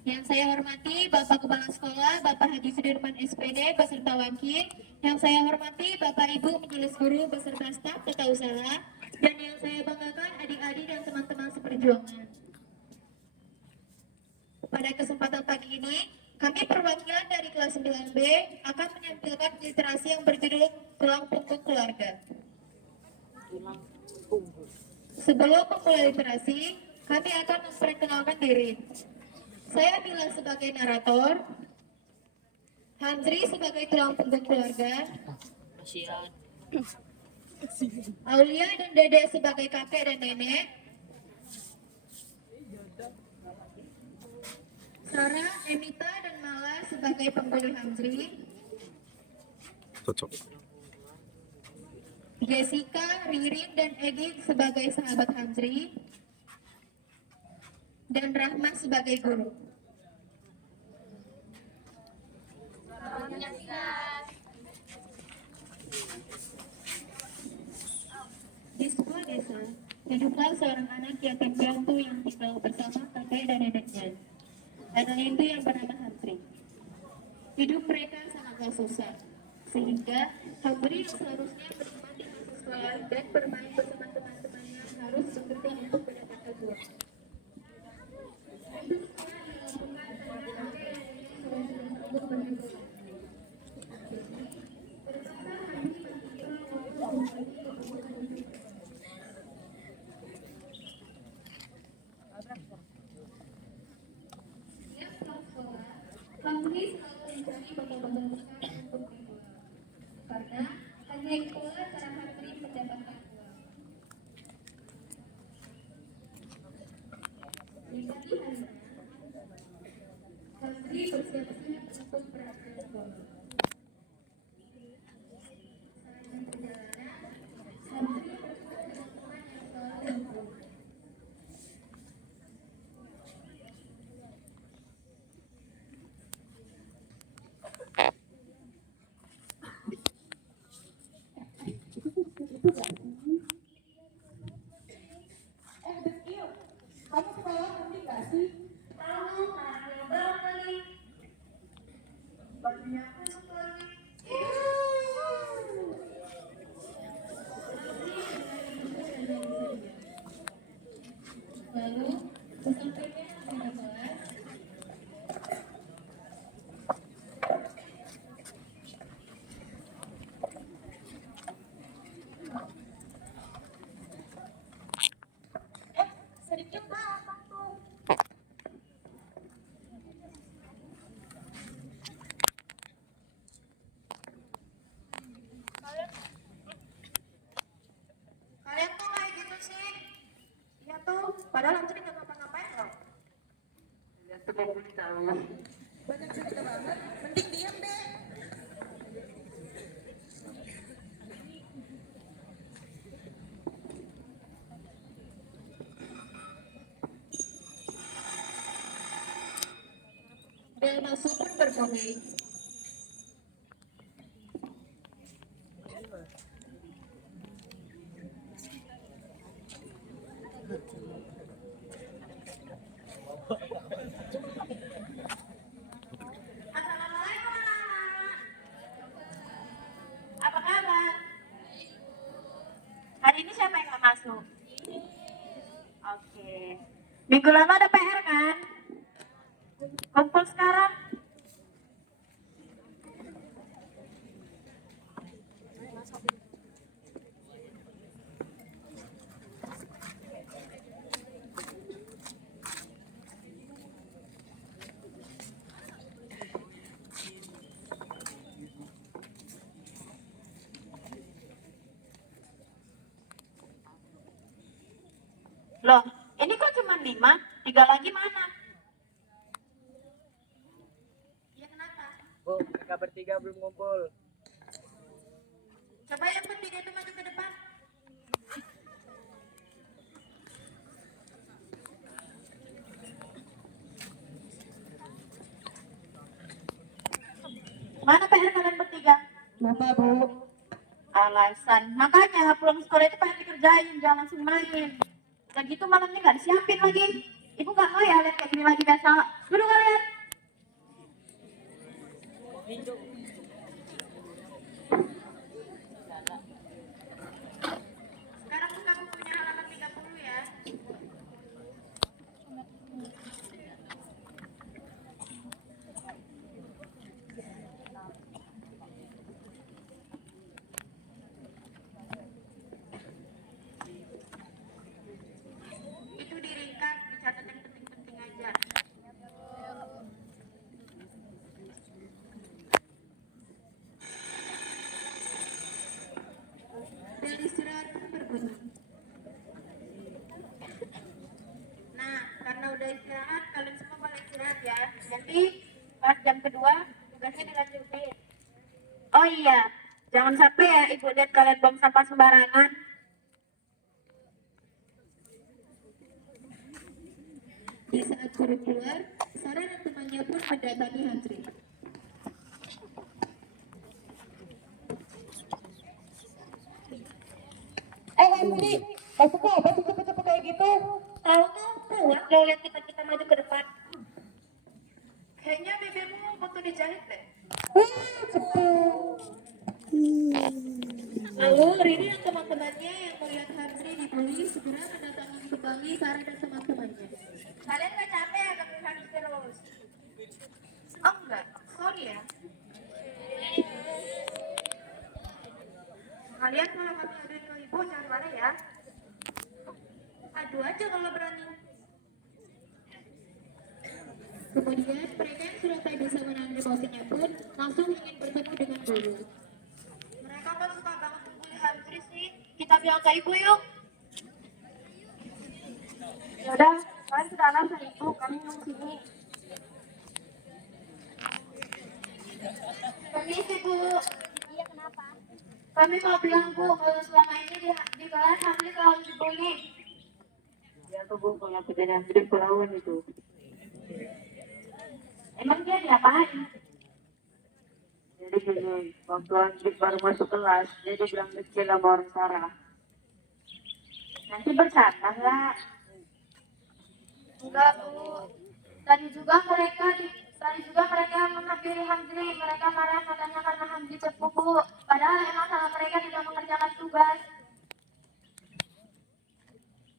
Yang saya hormati Bapak Kepala Sekolah, Bapak Haji Sudirman SPD beserta wakil. Yang saya hormati Bapak Ibu Majelis Guru beserta staf tata usaha. Dan yang saya banggakan adik-adik dan teman-teman seperjuangan. Pada kesempatan pagi ini, kami perwakilan dari kelas 9B akan menampilkan literasi yang berjudul Tulang Punggung Keluarga. Sebelum memulai literasi, kami akan memperkenalkan diri. Saya Bila sebagai narator, Hamzri sebagai tulang punggung keluarga, Aulia dan Dede sebagai kakek dan nenek, Sarah, Emita, dan Mala sebagai pembuli Hamzri, Cocok. Jessica, Ririn, dan Egi sebagai sahabat Hamzri, dan Rahma sebagai guru. Di sebuah desa, hiduplah seorang anak yatim piatu yang tinggal bersama kakek dan neneknya. Anak itu yang bernama Hamzri. Hidup mereka sangatlah susah, sehingga Hamzri yang seharusnya menikmati masa sekolah dan bermain bersama teman-temannya harus bekerja untuk mendapatkan uang. Hamzri selalu mencari botol-botol bekas untuk dijual, karena hanya itulah cara Hamzri mendapatkan uang. Di pagi harinya, Hamzri bersiap-siap untuk berangkat sekolah. Sepanjang perjalanan, Hamzri bertemu dengan teman yang selalu menghibur. Kamu sekolah nanti gak sih? Tahu, tanggal berapa nih? Bajunya masuk lagi. Lalu, sesampainya di kelas, sedikit apa tuh? Kalian tuh kayak gitu sih. Iya tuh, padahal Hamzri nggak ngapa-ngapain loh. Ya tuh kamu tahu. Banyak cerita banget, mending diam deh. Delma Super berkomedi. Assalamualaikum anak-anak. Apa kabar? Hari ini siapa yang nggak masuk? Oke. Minggu lalu ada PR kan? Kumpul sekarang. Loh, ini kok cuma 5? 3 lagi mana? Ya kenapa? Bu, mereka bertiga belum ngumpul. Coba yang bertiga itu maju ke depan. Mana PR kalian bertiga? Lupa, Bu. Alasan. Makanya pulang sekolah itu pengen dikerjain, jangan langsung main. Udah gitu malamnya nggak disiapin lagi. Ibu nggak mau ya lihat kayak gini lagi besok. Dulu kalian. istirahat, kalian semua boleh istirahat ya. Nanti pas jam kedua tugasnya dilanjutin. Oh iya, jangan sampai ya ibu lihat kalian buang sampah sembarangan. Di saat guru keluar, Sarah dan temannya pun mendatangi Hamzri. Hamdi, maksudnya apa sih cepet-cepet kayak gitu? Tahu tuh, puas lo lihat kita maju ke depan. Kayaknya bibirmu butuh dijahit deh. Cepet. Lalu Riri dan teman-temannya yang melihat Hamzri dibully segera mendatangi kembali Sarah dan teman-temannya. Kalian gak capek ya ketemu Hamzri terus? Oh enggak, sorry ya. Kalian kalau kami aduin ke ibu jangan marah ya. Adu aja kalau berani. Kemudian mereka yang sudah tak bisa menahan emosinya pun langsung ingin bertemu dengan guru. Mereka kan suka banget membuli Hamzri sih. Kita bilang ke ibu yuk. Yaudah, kalian sudah alasan ibu, kami nunggu sini. Permisi bu. Iya kenapa? Kami mau bilang bu, kalau selama ini di kelas Hamzri selalu dibully. Ya tuh Bu, punya kejadian di Pulauan itu. Emang dia diapain? Jadi gini, waktu Anjlik baru masuk kelas, dia bilang kecil sama orang Sarah. Nanti bercanda nggak? Enggak bu. Tadi juga mereka menghampiri Hamzri. Mereka marah katanya karena Hamzri cepu bu. Padahal emang salah mereka tidak mengerjakan tugas.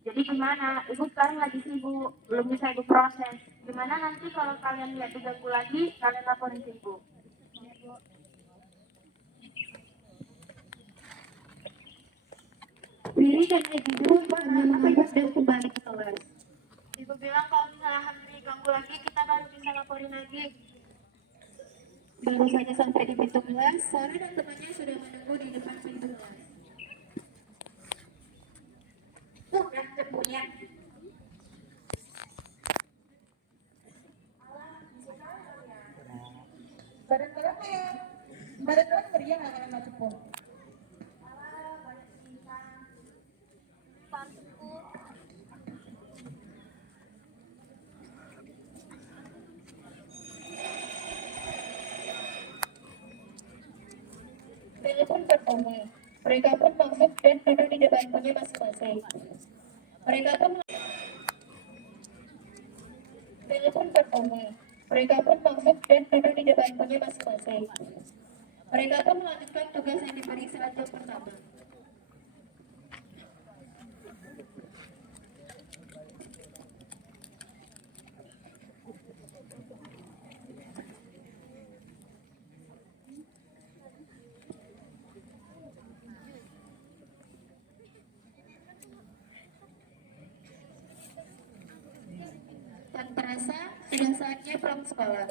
Jadi gimana? Ibu sekarang lagi sibuk, belum bisa ibu proses. Gimana nanti kalau kalian lihat tugasku lagi, kalian laporin ke ibu. Riri dan Ibu hanya menganggap dan kembali ke kelas. Ibu bilang kalau misalnya Hamzri ganggu lagi, kita baru bisa laporin lagi. Baru saja sampai di pintu kelas, Sarah dan temannya sudah menunggu di depan pintu kelas. Udah cepunya. Barang-barang meriah nggak kalian masuk pun? Bel pun berbunyi. Mereka pun masuk dan duduk di depan punya masing-masing. Mereka pun Bel pun berbunyi. Mereka pun masuk dan duduk di depan punya masing-masing. Mereka pun melanjutkan tugas yang diberi saat jam pertama. Dan terasa sudah saatnya pulang sekolah.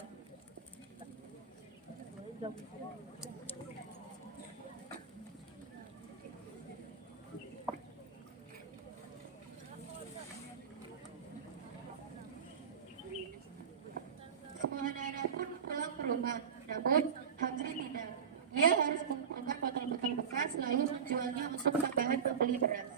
Semua anak-anak pun pulang ke rumah, namun Hamzri tidak. Dia harus mengumpulkan botol-botol bekas lalu menjualnya untuk tambahan pembeli beras.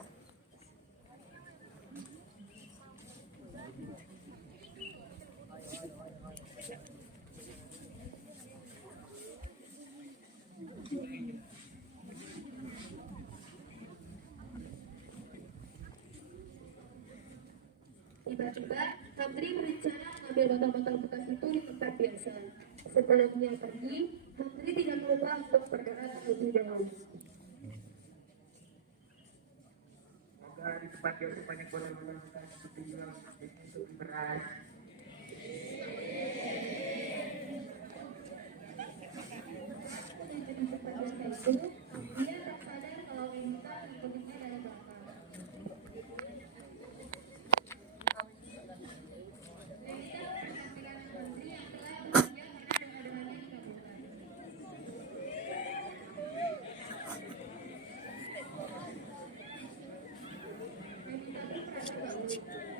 Tiba-tiba, Hamzri berencana mengambil botol-botol bekas itu di tempat biasa. Sebelum dia pergi, Hamzri tidak lupa untuk berdoa terlebih dahulu. Semoga di tempat biasa banyak botol-botol bekas seperti itu beras. Di tempat biasa itu, dia tak sadar kalau wanita mengikutinya dari belakang.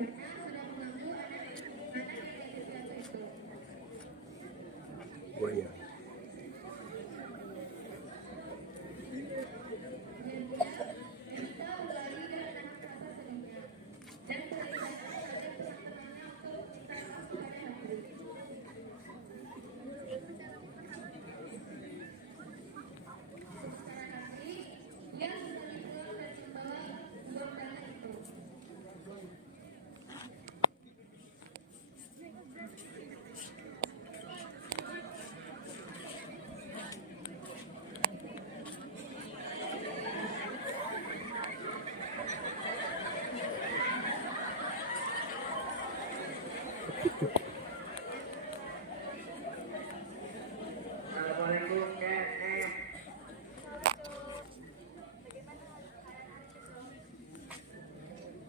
Karena sudah mengganggu anak Buaya. Assalamualaikum, Nek.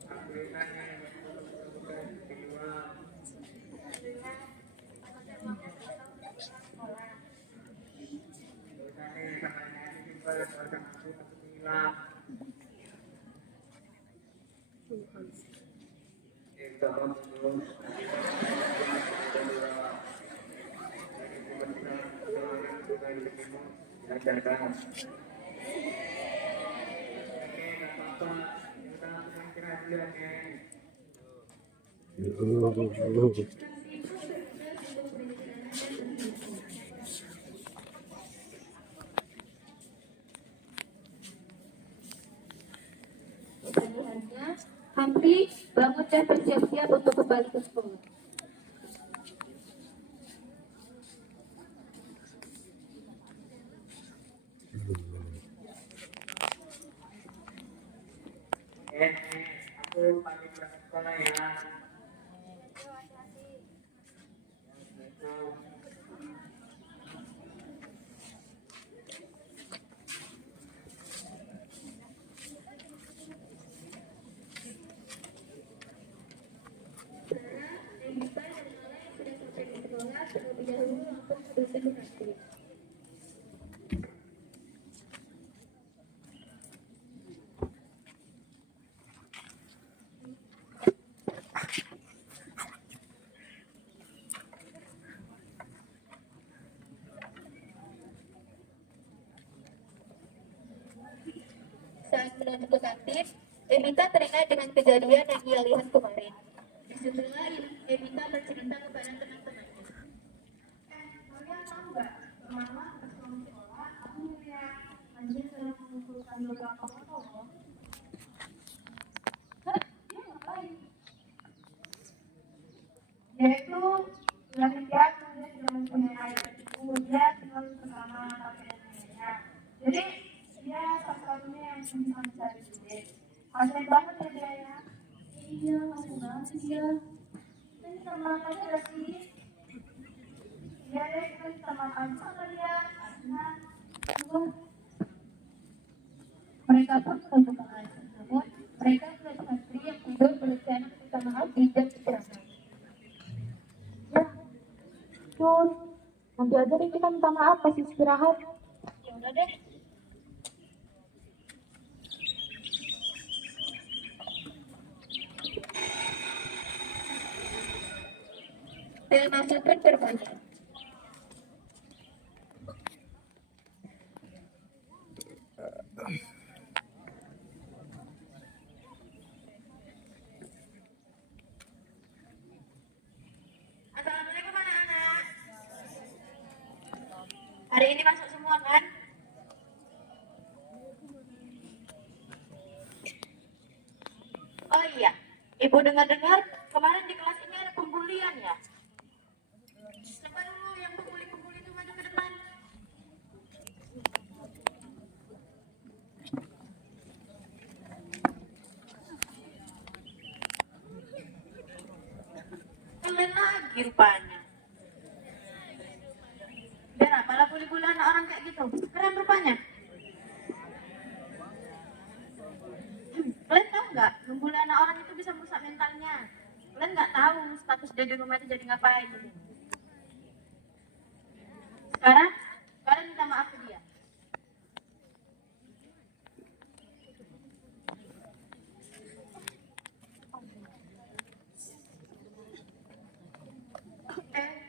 Alhamdulillah, Nek. Pilihannya, Hamdi, bangun dan bersiap-siap untuk kembali ke sekolah. Aku pamit berangkat sekolah ya. Terlebih dahulu langsung ke dosen nanti. Saat menuju ke kantin, Evita teringat dengan kejadian yang ia lihat kemarin. Disitulah Evita bercerita kepada teman-temannya. Kalian tahu nggak, kemana pas kamu sekolah, aku melihat anjing sedang mengumpulkan beberapa foto loh. Hah? Dia ngapain? Dia itu lagi piatu, dia sudah mempunyai ayah itu, dia tinggal bersama kakek dan neneknya. Jadi dia satu-satunya yang bisa mencari duit. Kasian banget ya dia ya. Iya, kasian banget sih dia. Ini sama aja gak sih? Iya deh, kita bisa makan sama dia. Nah, mereka pun menemukan hal tersebut. Mereka melihat santri yang tidur berencana minta maaf di jam istirahat. Ya, Cur, nanti aja deh kita minta maaf pas istirahat. Ya udah deh. Dan masuk pun berbunyi. Assalamualaikum anak-anak. Hari ini masuk semua kan? Oh iya, Ibu dengar-dengar kemarin di kelas ini ada pembulian ya? Siapa dulu yang pembuli-pembuli itu maju ke depan? Kalian lagi rupanya. Dan apalah bully-bully anak orang kayak gitu? Keren rupanya. Kalian tahu nggak, membuli anak orang itu bisa merusak mentalnya. Kalian nggak tahu status dia di rumah itu jadi ngapain. Sekarang, kalian minta maaf ke dia.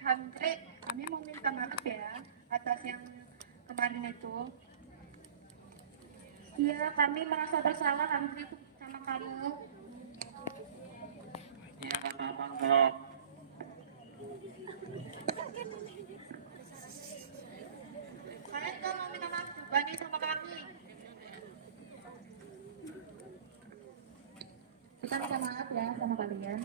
Hamdi, Kami mau minta maaf ya atas yang kemarin itu. Iya, kami merasa bersalah Hamzri sama kamu. Iya kan abang kok. Kalian kan mau minta maaf juga nih sama kami. Kita minta maaf ya sama kalian.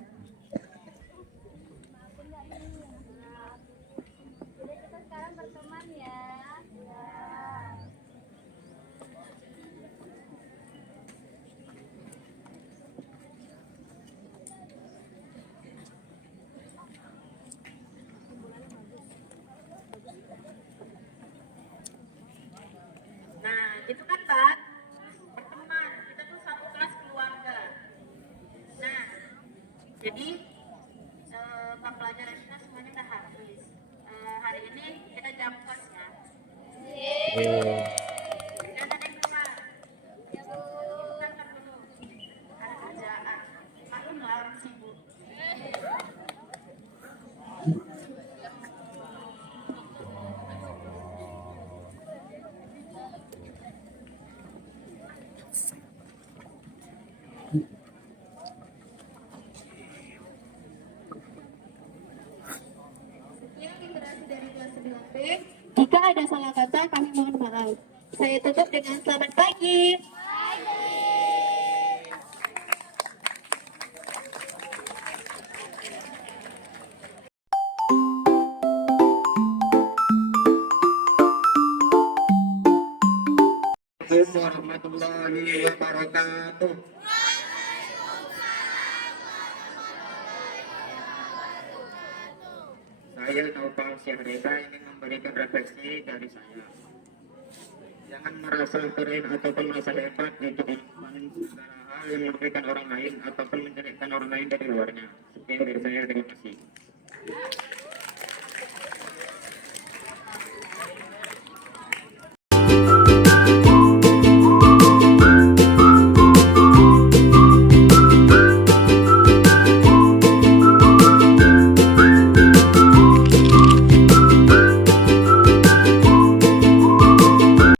Jadi kita sekarang berteman ya. Nah, itu kan Bang, berteman, kita tuh satu kelas keluarga. Nah, jadi pembelajaran kita semuanya udah habis. Hari ini kita jam kos ya. Dan ada yang keluar. Kita kan dulu. Ada kerjaan. Maklum lah orang sibuk. Sekian literasi dari kelas 9B. Jika ada salah kata, kami mohon maaf. Saya tutup dengan selamat pagi. Assalamualaikum warahmatullahi wabarakatuh. Saya Naufal Syahreza ingin memberikan refleksi dari saya. Jangan merasa keren ataupun merasa hebat untuk melakukan segala hal yang merugikan orang lain ataupun menjelekkan orang lain dari luarnya. Sekian dari saya, terima kasih.